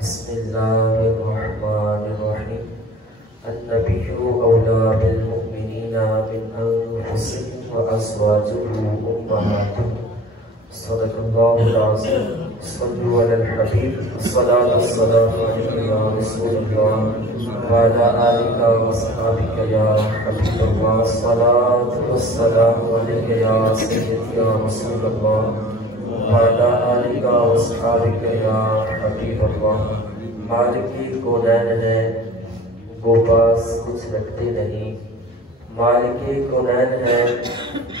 بسم الله الرحمن الرحيم. النبي أولى بالمؤمنين من أنفسهم وأزواجه أمهاتهم. صدق الله العظيم. صلوا على الحبيب. الصلاة والسلام عليك يا رسول الله وعلى آلك وصحبك يا حبيب الله. الصلاة والسلام عليك يا سيدي يا رسول الله وعلى آلك وصحبك يا حبیب اللہ. مالکی کونین ہے وہ پاس کچھ رکھتے نہیں، مالکی کونین ہے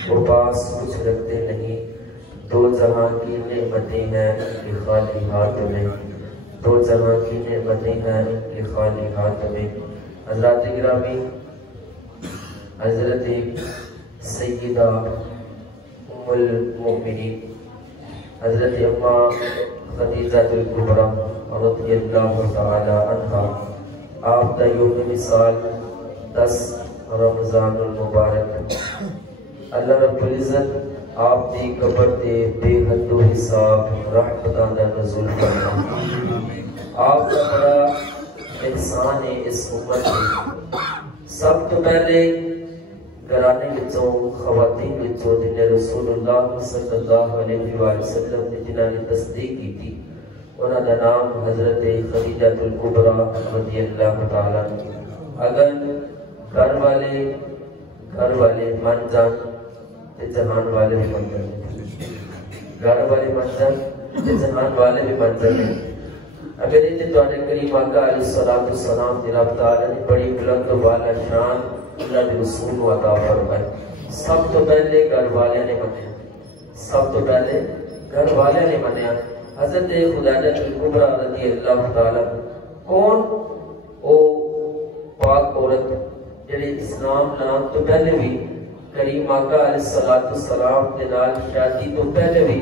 وہ پاس کچھ رکھتے نہیں. دو جہاں کی نعمتیں ہیں کہ خالی ہاتھ میں، دو جہاں کی نعمتیں ہیں کہ خالی ہاتھ میں. حضرات گرامی، حضرت سیدہ ام المؤمنین حضرت اماں خدیجہ الکبریٰ رضی اللہ تعالی عنہ، آپ دا یوم مثال 10 رمضان المبارک. اللہ رب العزت آپ دی قبر دے بے حد و حساب رحمتاں دا نزول فرما. آپ کا بڑا احسان ہے اس امت میں. سب تو پہلے گھرانے وچوں خواتین وچوں جن نے رسول اللہ صلی اللہ علیہ وآلہ وسلم نے جنہاں نے تصدیق کی تھی، انہاں دا نام حضرت خدیجہ الکبریٰ رضی اللہ تعالی عنہ. اگر گھر والے من جان تے جہان والے بھی من جان، گھر والے من جان تے جہان والے بھی من جان. اگر یہ تو کریم آقا علیہ الصلوۃ والسلام جناب تعالی نے بڑی بلند والا شان اللہ کے رسول و عطا فرمائے. سب تو پہلے گھر والے نے منیا، سب تو پہلے گھر والے نے منیا. حضرت خدیجہ الکبریٰ رضی اللہ تعالی کون او پاک عورت جڑی اسلام نام تو پہلے بھی کریم آقا علیہ الصلوۃ والسلام کے نال شادی تو پہلے بھی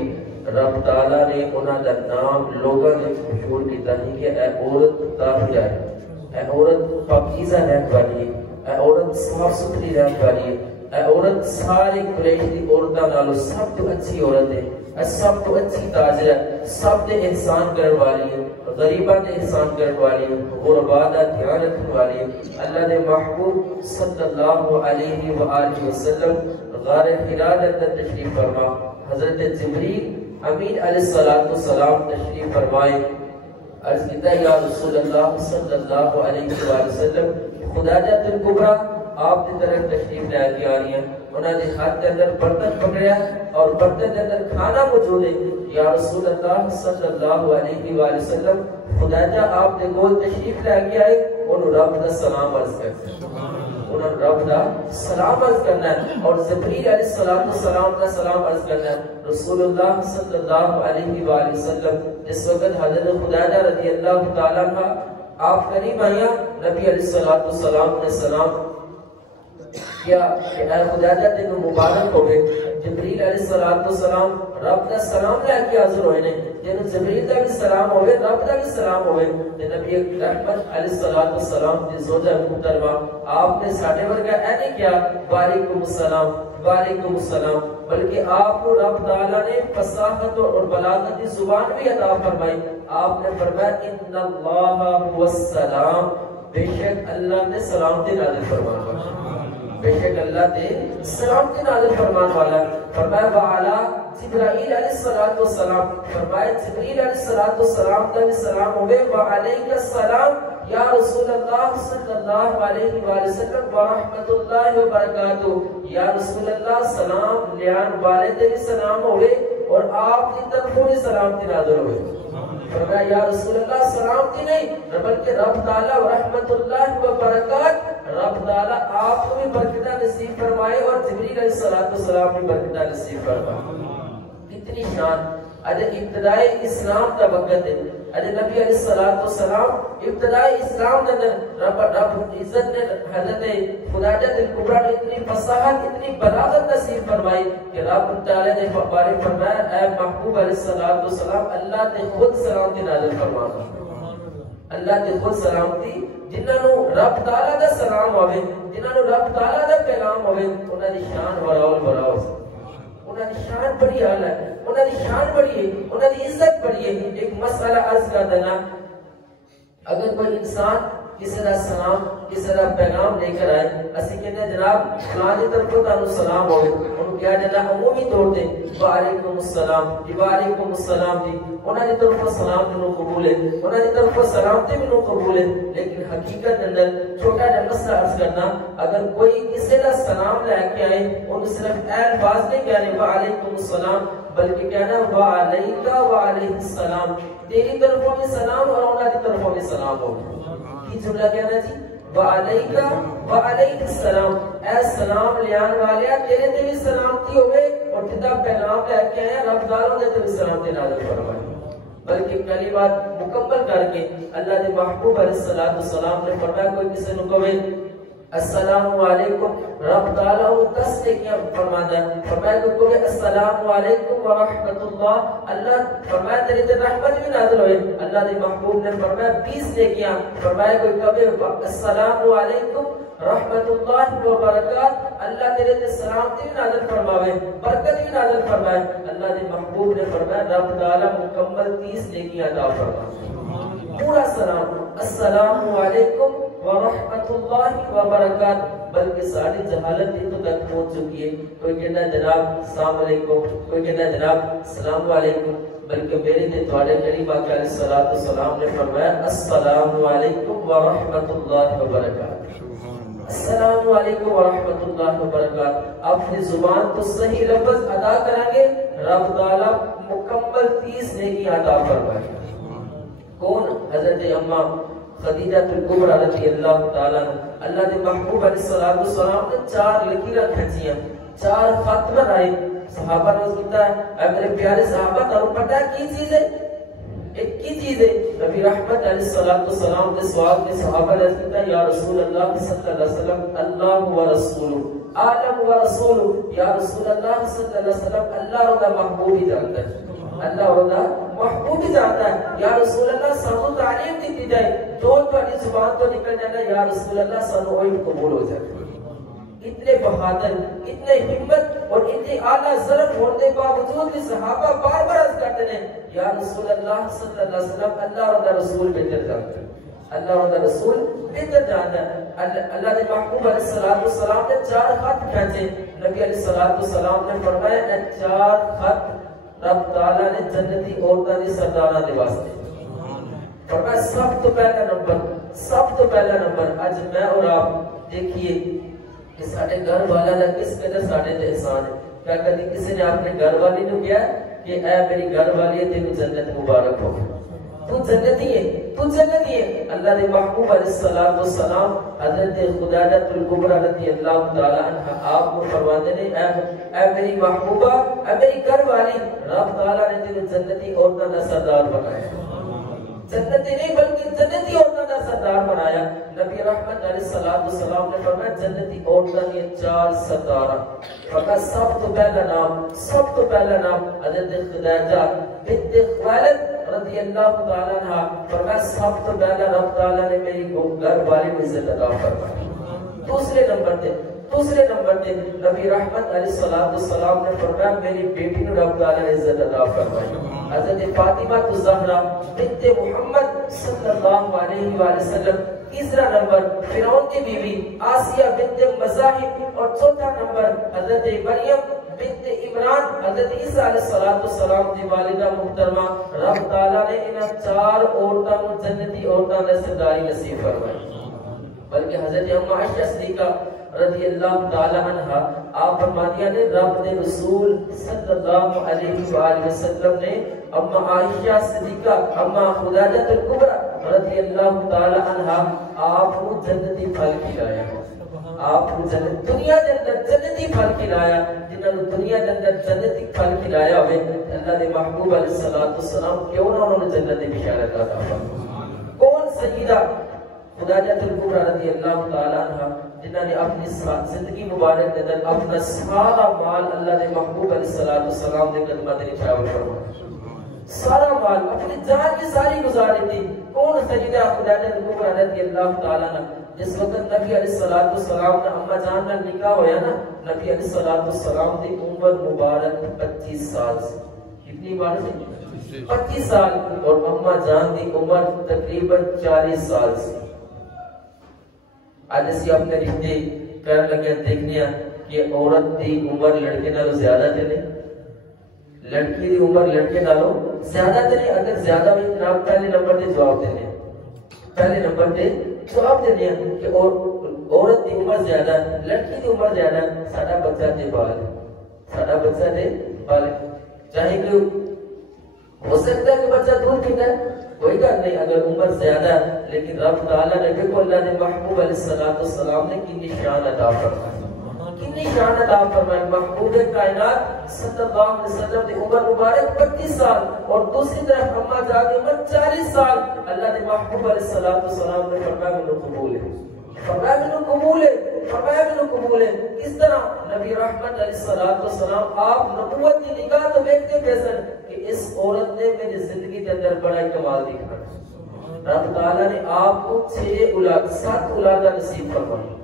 رب تعالی نے انہاں دا نام لوگوں نے مشہور کیتا ہے کہ اے عورت طاہرہ ہے، اے عورت پاکیزہ رہنے والی ہے، اے عورت صاف ستھری رہنے والی ہے، اے عورت ساری قریش دی عورتاں نالوں سب تو اچھی عورت ہے، اے سب تو اچھی تاجر ہے، سب دے احسان کرنے والی ہے، غریباں دے احسان کرنے والی ہے، غرباء دا دھیان رکھنے والی ہے. اللہ دے محبوب صلی اللہ علیہ وآلہ وسلم غار حرا دے اندر تشریف فرما. حضرت جبریل امین علیہ السلام تشریف فرمائے. عرض کیتا یا رسول اللہ صلی اللہ علیہ وآلہ وسلم خدیجہ الکبریٰ آپ کی طرف تشریف لے کے آ رہی ہیں. انہوں نے ہاتھ کے اندر برتن پکڑیا اور برتن کے اندر کھانا موجود ہے. یا رسول اللہ صلی اللہ علیہ وآلہ وسلم خدیجہ آپ کے کول تشریف لے کے آئے، انہوں رب دا سلام عرض کرتے ہیں، انہوں رب دا سلام عرض کرنا ہے اور جبریل علیہ السلام کا سلام عرض کرنا ہے. رسول اللہ صلی اللہ علیہ وآلہ وسلم اس وقت حضرت خدیجہ رضی اللہ تعالیٰ عنہ آپ قریب آئیاں، نبی علیہ السلام نے سلام کیا کہ اے خدیجہ تینو مبارک ہوئے. جبریل علیہ السلام رب دا سلام لے کے حاضر ہوئے نے. تینو جبریل دا بھی سلام ہوئے، رب دا بھی سلام ہوئے. نبی رحمت علیہ السلام دی زوجہ محترمہ آپ نے ساڈے ورگا اے نہیں کیا وعلیکم السلام وعلیکم السلام، بلکہ آپ کو رب تعالیٰ نے فصاحت اور بلاغت کی زبان بھی عطا فرمائی. آپ نے فرمایا ان اللہ هو السلام، بے شک اللہ نے سلامتی نازل فرمان والا، بے شک اللہ نے سلامتی نازل فرمان والا. فرمایا وعلا جبرائیل علیہ السلام، فرمایا جبریل علیہ السلام کا بھی سلام ہوئے. وعلیک السلام یا رسول اللہ صلی اللہ علیہ وآلہ وسلم ورحمت اللہ وبرکاتہ. یا رسول اللہ سلام لیان والے تے بھی سلام ہوئے اور آپ کی طرفوں بھی سلامتی نازل ہوئے. فرمایا یا رسول اللہ سلامتی نہیں بلکہ رب تعالیٰ ورحمت اللہ وبرکاتہ، رب تعالیٰ آپ کو بھی برکتہ نصیب فرمائے اور جبریل علیہ السلام بھی برکتہ نصیب فرمائے. کتنی شان. اجے ابتدائی اسلام کا وقت ہے. اجے نبی علیہ السلام ابتدائی اسلام کے اندر رب عزت نے حضرت خدیجہ الکبریٰ نے اتنی فصاحت اتنی بلاغت نصیب فرمائی کہ رب تعالی نے بارے فرمایا اے محبوب علیہ السلام اللہ نے خود سلامتی نازل فرمایا. اللہ نے خود سلامتی جنہاں نو رب تعالی دا سلام ہوے، جنہاں نو رب تعالی دا پیغام ہوے، انہاں دی شان وراول براو، انہاں دی شان بڑی اعلی ہے، انہاں دی شان بڑی ہے، انہاں دی عزت بڑی ہے. ایک مسئلہ عرض کر دینا، اگر کوئی انسان کسی کا سلام کسی کا پیغام لے کر آئے اسی کہتے ہیں جناب فلاں کی طرف تانوں سلام ہوئے انہوں کیا جناب عمومی طور تے وعلیکم السلام وعلیکم السلام جی انہوں کی طرف سلام منوں قبول ہے انہوں کی طرف سلام تے منوں قبول ہے لیکن حقیقت اندر چھوٹا جا مسئلہ عرض کرنا اگر کوئی کسی کا سلام لے کے آئے انہوں صرف اے الفاظ نہیں کہنے وعلیکم السلام بلکہ کہنا وعلیکہ وعلیہ السلام تیری طرفوں میں سلام اور انہوں کی طرفوں میں سلام ہو کی جملہ کہنا جی وعلیکہ وعلیہ السلام اے سلام لیان والیا تیرے تے بھی سلامتی ہوئے اور جدا پیغام لے کے آیا رب داروں دے تے بھی سلامتی نازل فرمائے بلکہ کلمات مکمل کر کے اللہ دے محبوب علیہ السلام نے فرمایا کوئی کسی نو کہے السلام علیکم رب تعالیٰ وہ تصدیق فرماتا ہے فرمایا کہ کوئی السلام علیکم ورحمت اللہ اللہ فرمایا تیرے تے رحمت بھی نازل ہوئے اللہ دے محبوب نے فرمایا 20 لے کیا فرمایا کوئی کہے السلام علیکم رحمت اللہ وبرکات اللہ تیرے تے سلامتی بھی نازل فرماوے برکت بھی نازل فرمائے اللہ دے محبوب نے فرمایا رب تعالیٰ مکمل 30 لے کیا عطا فرمائے پورا سلام السلام علیکم ورحمت اللہ وبرکات بلکہ ساری جہالت ہی تو تک پہنچ چکی ہے کوئی کہنا جناب السلام علیکم کوئی کہنا جناب السلام علیکم بلکہ میرے تے تواڈے قریب آقا علیہ السلام نے فرمایا السلام علیکم ورحمت اللہ وبرکات السلام علیکم ورحمت اللہ وبرکات اپنی زبان تو صحیح لفظ ادا کریں گے رب تعالیٰ مکمل 30 نیکی عطا فرمائے کون حضرت اماں خدیجہ الکبریٰ رضی اللہ تعالیٰ اللہ دے محبوب علیہ السلام نے 4 لکیراں کھینچیاں 4 خط بنائے صحابہ نے کہتا ہے اے میرے پیارے صحابہ تمہیں پتہ کی چیز ہے ایک کی چیز ہے نبی رحمت علیہ السلام کے سوال کے صحابہ نے کہتا ہے یا رسول اللہ صلی اللہ علیہ وسلم اللہ و رسول عالم و رسول یا رسول اللہ صلی اللہ علیہ وسلم اللہ اور محبوب ہی جانتا ہے اللہ اور محبوب ہی جانتا ہے یا رسول اللہ سانو تعلیم دیتی جائے جو تہاڈی زبان تو نکل جاتا ہے یا رسول اللہ سانو وہی قبول ہو جائے اتنے بہادر اتنے ہمت اور اتنے اعلیٰ ظرف ہونے کے باوجود بھی صحابہ بار بار عرض کرتے ہیں یا رسول اللہ صلی اللہ علیہ وسلم اللہ اور رسول بہتر جانتا ہے اللہ اور رسول بہتر جانتا ہے اللہ نے محبوب علیہ السلام نے 4 خط کھینچے نبی علیہ السلام نے فرمایا اے 4 خط رب تعالیٰ نے جنتی عورتوں کی سردارہ دے واسطے فرمایا سب تو پہلا نمبر آج میں اور آپ دیکھیے کہ ساڑھے گھر والا دا کس قدر ساڑھے تے احسان ہے کیا کدی کسی نے اپنے گھر والی نو کیا کہ اے میری گھر والی ہے تینوں جنت مبارک ہو تو جنتی ہے اللہ دے محبوب علیہ السلام حضرت خدیجہ الکبریٰ رضی اللہ تعالیٰ عنہ آپ کو فرماتے ہیں اے میری محبوبہ اے میری گھر والی رب تعالیٰ نے تینوں جنتی عورتوں کا سردار بنایا جنتی نہیں بلکہ جنتی عورتوں کا سردار بنایا نبی رحمت علیہ السلام نے فرمایا جنتی عورتوں کے 4 سردار فقط سب تو پہلا نام حضرت خدیجہ بنت خویلد رضی اللہ تعالیٰ عنہ فرمایا سب تو پہلا رب تعالیٰ نے میری گھر والی کو عزت عطا فرمائی دوسرے نمبر تے نبی رحمت علیہ السلام نے فرمایا میری بیٹی کو رب تعالیٰ نے عزت عطا فرمائی حضرت فاطمہ الزہرا بنت محمد صلی اللہ علیہ وآلہ وسلم تیسرا نمبر فرعون کی بیوی آسیہ بنت مزاحم اور چوتھا نمبر حضرت مریم بنت عمران حضرت عیسیٰ علیہ السلام کی والدہ محترمہ رب تعالیٰ نے انہاں 4 عورتوں کو جنتی عورتوں نے سرداری نصیب فرمائی بلکہ حضرت ام عائشہ صدیقہ رضی اللہ تعالی عنہ آپ فرماتی ہیں رب نے رسول صلی اللہ علیہ وآلہ وسلم نے ام عائشہ صدیقہ ام خدیجہ الکبریٰ رضی اللہ تعالی عنہ آپ کو جنتی پھل کھلایا آپ کو دنیا کے اندر جنتی پھل کھلایا جنہوں نے دنیا کے اندر جنتی پھل کھلایا ہوئے اللہ نے محبوب علیہ السلام کیوں نہ انہوں نے جنت بشارت عطا فرمائی کون سیدہ خدیجہ الکبریٰ رضی اللہ تعالی عنہ جنہوں نے اپنی زندگی مبارک کے اندر اپنا سارا مال اللہ نے محبوب علیہ السلام کے قدمات نچھاور فرمایا سارا مال اپنی جان کی ساری گزاری تھی کون سیدہ خدیجہ الکبریٰ رضی اللہ تعالی عنہ جس وقت نبی علیہ السلام نے اما جان کا نکاح ہویا نا نبی علیہ السلام کی عمر مبارک 25 سال سے کتنی بار سے 25 سال اور اماں جان دی عمر تقریباً 40 سال سی. آج اسی اپنے رشتے کرن لگے دیکھنے کہ عورت دی عمر لڑکے نالوں زیادہ تے نہیں, لڑکی دی عمر لڑکے نالوں زیادہ تے نہیں. اگر زیادہ ہوئی جناب پہلے نمبر تے جواب دینے ہیں, پہلے نمبر تے جواب دینے ہیں کہ عورت دی عمر زیادہ ہے, لڑکی دی عمر زیادہ ہے. ساڈا بچہ تے بال ہے, ساڈا بچہ تے بال ہے. چاہے کہ ہو سکتا ہے کہ بچہ دور کھڑا ہے, کوئی بات نہیں. اگر عمر زیادہ ہے لیکن رب تعالیٰ نے دیکھو اللہ نے محبوب علیہ السلام نے کتنی شان عطا فرمائی, کتنی شان عطا فرمائی. محبوب کائنات صلی اللہ علیہ وسلم کی عمر مبارک 25 سال اور دوسری طرف اماں جان کی عمر 40 سال. اللہ نے محبوب علیہ السلام نے فرمایا منو قبول ہے, فرمایا منو قبول ہے, فرمایا منو قبول ہے. کس طرح نبی رحمت علیہ السلام آپ نبوت کی نگاہ تو دیکھتے پیسن کہ اس عورت نے میری زندگی کے اندر بڑا کمال دکھا. رب تعالیٰ نے آپ کو 7 اولادہ نصیب فرمائی.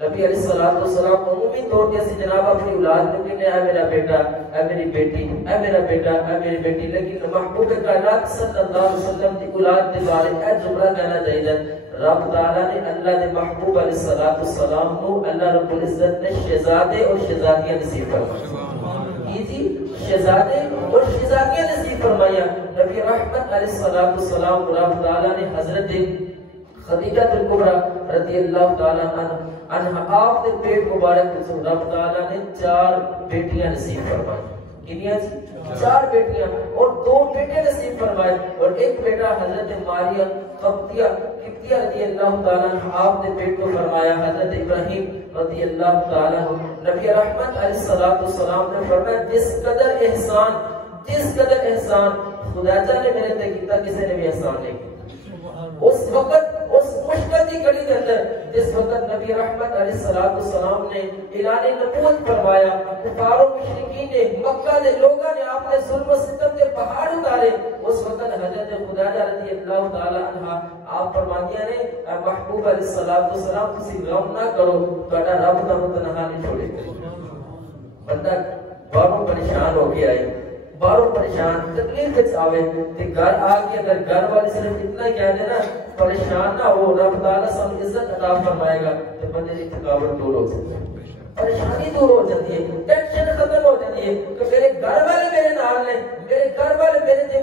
نبی علیہ السلام عمومی طور پہ جناب اپنی اولاد میں کہنے اے میرا بیٹا, اے میری بیٹی, اے میرا بیٹا, اے میری بیٹی, لیکن محبوب کائنات صلی اللہ علیہ وسلم کی اولاد کے بارے میں جملہ کہنا چاہیے. رب تعالیٰ نے اللہ نے محبوب علیہ السلام کو اللہ رب العزت نے شہزادے اور شہزادیاں نصیب فرمائی. جی شہزادے اور شہزادیاں نصیب فرمایا. نبی رحمت علیہ السلام رب تعالیٰ نے حضرت خدیجہ الکبریٰ رضی اللہ تعالیٰ عنہ آپ کے پیٹ مبارک سے رب تعالیٰ نے 4 بیٹیاں نصیب فرمائی. کنیاں جی 4 بیٹیاں اور 2 بیٹے نصیب فرمائے اور ایک بیٹا حضرت ماریہ قبطیہ رضی اللہ تعالیٰ عنہ آپ نے پیٹ کو فرمایا. حضرت ابراہیم رضی اللہ تعالیٰ عنہ نبی رحمت علیہ السلام نے فرمایا جس قدر احسان خدا نے میرے تے کیتا کسی نے بھی احسان نہیں کیا. اس وقت اس مشکل کی گھڑی کے اندر جس وقت نبی رحمت علیہ السلام نے اعلان نبوت فرمایا, کفار و مشرکین نے مکہ کے لوگوں نے آپ نے ظلم و ستم کے پہاڑ اتارے, اس وقت حضرت خدیجہ رضی اللہ تعالی عنہا آپ فرماندیاں نے محبوب علیہ السلام تسی غم نہ کرو, تہاڈا رب تانوں تنہا نہیں چھوڑے گا. بندہ باہروں پریشان ہو کے آئے, باہروں پریشان تکلیف وچ آوے تے گھر آ کے اگر گھر والے صرف اتنا کہہ دے نا پریشان نہ ہو, رب تعالیٰ سب عزت عطا فرمائے گا تے بندے کی تھکاوٹ دور ہو جاتی ہے, پریشانی دور ہو جاتی ہے, ٹینشن ختم ہو جاتی ہے کہ میرے گھر والے میرے نال نے, میرے گھر والے میرے سے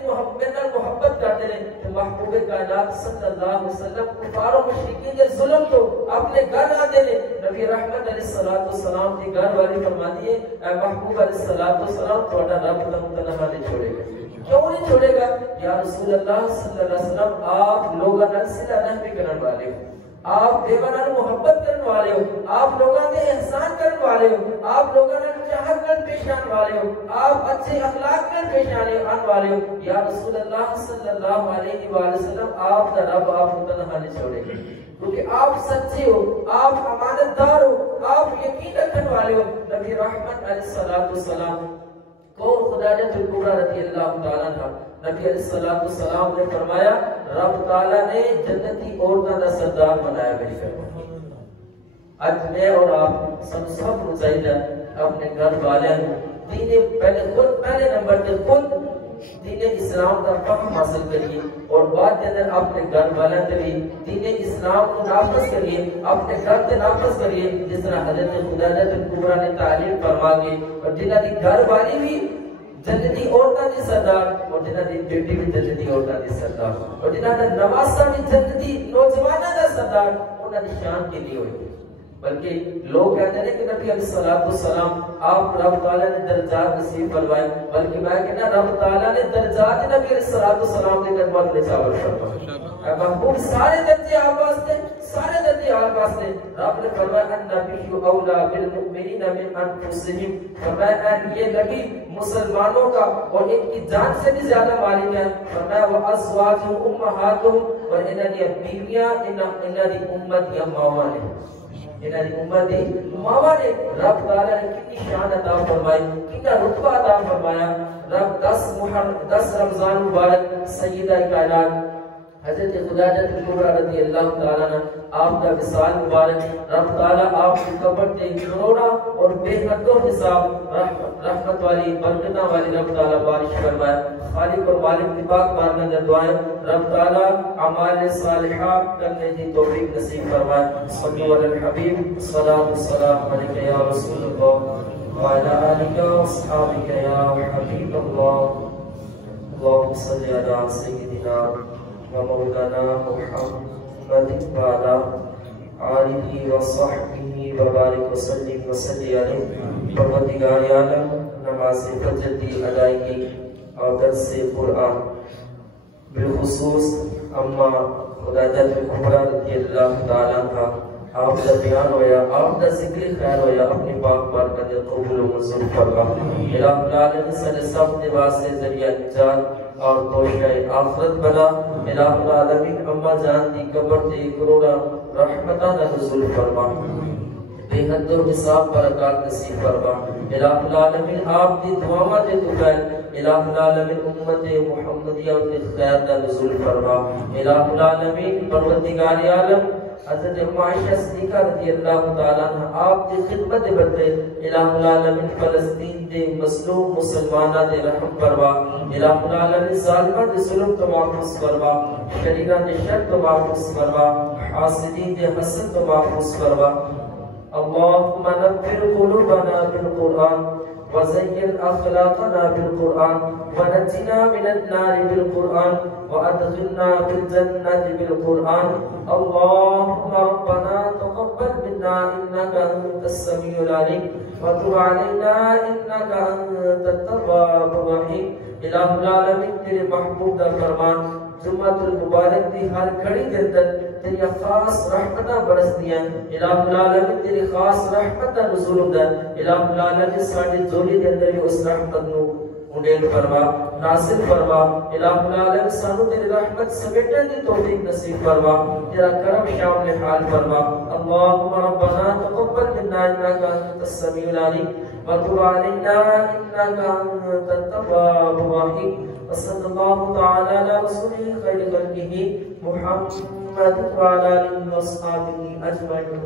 محبت کرتے ہیں. تو محبوب کائنات صلی اللہ علیہ وسلم کفار و مشرکین کے ظلم تو اپنے گھر آتے ہیں. نبی رحمت علیہ السلام کی گھر والی فرماتی ہے اے محبوب علیہ السلام تہاڈا رب تانوں تنہا نہیں چھوڑے گا. کیوں نہیں چھوڑے گا؟ یا رسول اللہ صلی اللہ علیہ وسلم آپ لوگوں نال صلہ رحمی کرنے والے ہو, آپ بیوہ نال محبت کرنے والے ہو, آپ لوگوں نے احسان کرنے والے ہو, آپ لوگوں نے چاہت نال پیش آنے والے ہو, آپ اچھے اخلاق نال پیش آنے والے ہو. یا رسول اللہ صلی اللہ علیہ وآلہ وسلم آپ کا رب آپ کو تنہا نہیں چھوڑے گا, کیونکہ آپ سچے ہو, آپ امانت دار ہو, آپ یقین رکھنے والے ہو. نبی رحمت علیہ السلام کون خدیجہ الکبریٰ رضی اللہ تعالیٰ عنہ, نبی علیہ السلام نے فرمایا رب تعالیٰ نے جنتی عورتوں کا سردار بنایا میری گھر. آج میں اور آپ سب کو چاہیے اپنے گھر والے پہلے نمبر پہ خود دین اسلام کا فہم حاصل کریے اور بعد کے اندر اپنے گھر والوں کے لیے دین اسلام کو نافذ کریے, اپنے گھر سے نافذ کریے. جس طرح حضرت خدیجہ الکبریٰ نے تعلیم فرما دی اور جنہاں دی گھر والی بھی جنتی عورتوں کی سردار اور جنہاں دی بیٹی بھی جنتی عورتوں کی سردار اور جنہاں دا نواسا بھی جنتی نوجوانوں کا سردار, انہاں دی شان کے لیے ہوئی. بلکہ لوگ کہتے ہیں کہ نبی علیہ السلام آپ رب تعالیٰ نے درجات نصیب فرمائے, بلکہ میں کہنا رب تعالیٰ نے درجات نبی علیہ السلام کے قدمات میں چاول فرمائے. محبوب سارے درجے آپ واسطے, سارے درجے آپ واسطے. رب نے فرمایا النبی اولا بالمؤمنین من انفسہم, فرمایا یہ نبی مسلمانوں کا اور ان کی جان سے بھی زیادہ مالک ہے. فرمایا وازواجہم امہاتہم, اور انہاں دی بیویاں انہاں دی امت یا ماواں نے, انہاں دی امت دی ماواں نے. رب تعالیٰ نے کتنی شان عطا فرمائی, کتنا رتبہ عطا فرمایا. رب 10 رمضان مبارک سیدہ کائنات حضرت خداجہ کبریٰ رضی اللہ تعالیٰ عنہ آپ کا وصال مبارک رب تعالیٰ آپ کی قبر تے کروڑا اور بے حد و حساب رحمت والی برکتہ والی رب تعالیٰ بارش فرمائے. خالق اور مالک کی پاک بارگاہ میں دعائیں رب تعالیٰ اعمال صالحہ کرنے کی توفیق نصیب فرمائے. صلو علی الحبیب صلاۃ والسلام علیک یا رسول اللہ وعلی آلک واصحابک یا حبیب اللہ. اللهم صل على سيدنا ومولانا محمد وعلى آلہ وصحبہ وبارک وسلم وصلی علیہ. پروردگار عالم نماز فجر کی ادائیگی اور درس قرآن بالخصوص اما خداجہ کبریٰ رضی اللہ تعالیٰ عنہ آپ کا بیان ہویا آپ کا ذکر خیر ہویا اپنی پاک بارگاہ میں قبول و منظور فرما. الہ العالمین سر سب لباس سے ذریعہ نجات اور توشہ آخرت بنا. الہ العالمین اما جان دی قبر تے کروڑا رحمتہ نزول فرما. بے حد و حساب برکات نصیب فرما. الہ العالمین آپ دی دعاواں دے دعائیں الہ العالمین امت محمدیہ تے خیر دا نزول فرما. الہ العالمین پروردگار عالم حضرت عائشہ صدیقہ رضی اللہ تعالیٰ عنہ آپ کی خدمت بدلے الہ العالمین فلسطین دے مظلوم مسلمانہ دے رحم فرما. الہ العالمین ظالمہ دے ظلم تو محفوظ فرما. شریران دے شر تو محفوظ فرما. حاسدین دے حسد تو محفوظ فرما. اللہم نفر قلوبنا بالقرآن وزین اخلاقنا بالقرآن ونجنا من النار بالقرآن وادخلنا بالجنة بالقرآن. اللهم ربنا تقبل منا انك انت السميع العليم وتب علينا انك انت التواب الرحيم. الہ العالمین تیرے محبوب دا فرمان جمعۃ المبارک دی ہر گھڑی کے اندر تیری خاص رحمتہ برس دیا. الہ العالمین تیری خاص رحمتہ نزول ہوندا. الہ العالمین ساڈی جوڑی دے اندر اس رحمت نو انڈیل فرما ناصر فرما. الہ العالمین سانو تیری رحمت سمیٹنے دی توفیق نصیب فرما. تیرا کرم شامل حال فرما. اللہم ربنا تقبل منا انک انت السمیع العلیم وتب علينا انك انت التواب الرحيم. وصلى الله تعالى على رسوله خير خلقه محمد وعلى اله وصحبه اجمعين.